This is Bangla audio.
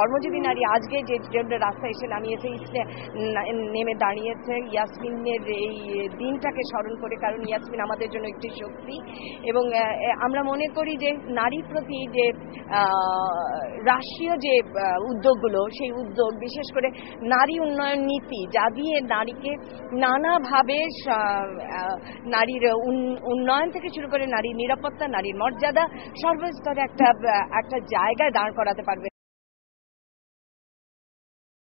কর্মজীবী নারী আজকে যে জন্য রাস্তায় এসে নামিয়েছে, নেমে দাঁড়িয়েছে ইয়াসমিনের এই দিনটাকে স্মরণ করে, কারণ ইয়াসমিন আমাদের জন্য একটি শক্তি। এবং আমরা মনে করি যে নারীর প্রতি যে রাষ্ট্রীয় যে উদ্যোগগুলো, সেই উদ্যোগ বিশেষ করে নারী উন্নয়ন নীতি, যা দিয়ে নারীকে নানাভাবে নারীর উন্নয়ন থেকে শুরু করে নারীর নিরাপত্তা, নারীর মর্যাদা সর্বস্তরে একটা জায়গায় দাঁড় করাতে পারবে,